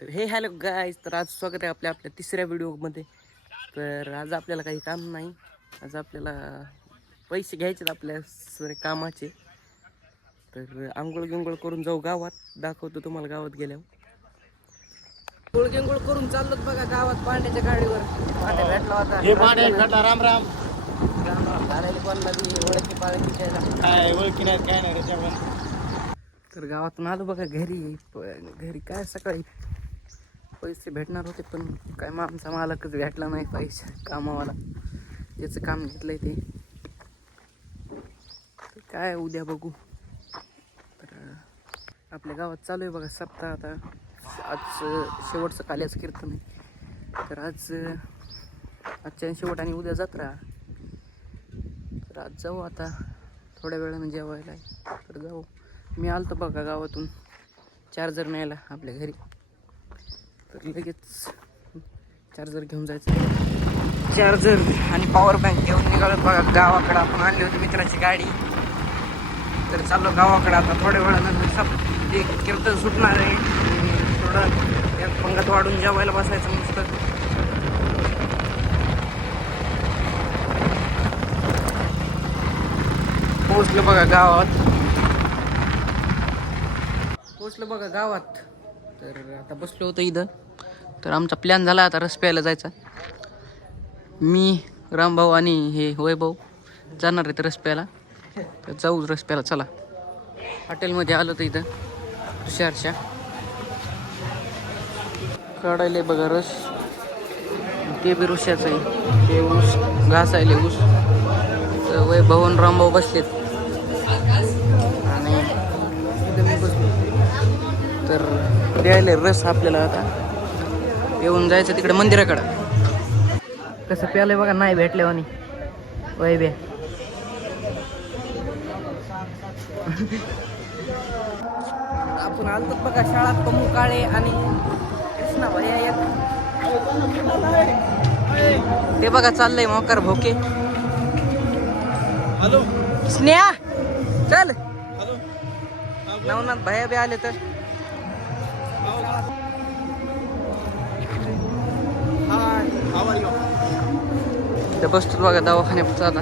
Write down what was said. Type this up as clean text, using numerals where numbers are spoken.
तर हे hello guys, तर आज स्वागत आहे आपल्या तिसऱ्या व्हिडिओमध्ये. तर आज आपल्याला काही काम नाही, आज आपल्याला पैसे घ्यायचे आपल्या सगळे कामाचे. तर आंघोळ गिंघोळ करून जाऊ गावात, दाखवतो तुम्हाला गावात गेल्यावर. आंघोळ गिंघोळ करून चाललोत बघा गावात पांड्याच्या गाडीवर. पांड्या भेटला होता, हे पांड्या भेटला. राम राम. राम राम झालेली कोणला बी ओळखी पाळखी काय ओळखी नाही काय नाही त्याच्या पण. तर गावातून आलो बघा घरी. घरी काय सकाळी पैसे भेटणार होते, पण काय आमचा मालकच भेटला नाही पैसे कामावाला. त्याचं काम घेतलंय ते. तर काय उद्या बघू. तर आपल्या गावात चालू आहे बघा सप्ताह. आता आज शेवटचं काल्याचं कीर्तन आहे. तर आजच्या शेवट आणि उद्या जत्रा. तर आज जाऊ आता थोड्या वेळानं जेवायला. तर जाऊ. मी आलतो बघा गावातून चार्जर न्यायला आपल्या घरी. तर लगेच चार्जर घेऊन जायचं. चार्जर आणि पॉवर बँक घेऊन निघालो बघा गावाकडं. आपण आणली होती मित्राची गाडी. तर चाललो गावाकडं आता थोड्या वेळानंतर. ते कीर्तन सुटणार आहे. थोडं एक पंगत वाढून जेवायला बसायचं मस्त. पोहोचलो बघा गावात. तर आता बसलो होतो इथं. तर आमचा प्लॅन झाला आता रस प्यायला जायचा. मी, रामभाऊ आणि हे वैभव जाणार आहेत रस प्यायला. तर जाऊ रस प्यायला चला. हॉटेलमध्ये आलो तर इथं तुषारच्या काढायला बघा रस. ते बी ऋषाचं आहे. ते ऊस घासायले ऊस. तर वैभव आणि रामभाऊ बसलेत आणि इथं मी बसलो. तर द्यायला रस आपल्याला आता येऊन जायचं तिकडे मंदिराकडं. कसं प्यायलंय बघा नाही भेटले आणि वैभ्या. आपण आलतो बघा शाळात कमू काळे आणि कृष्णा भैया एक. ते बघा चाललंय मोकार भोके. हॅलो स्नेहा चल. नवनाथ भैया बी आले. तर बसतो बघा दवाखान्यात आता.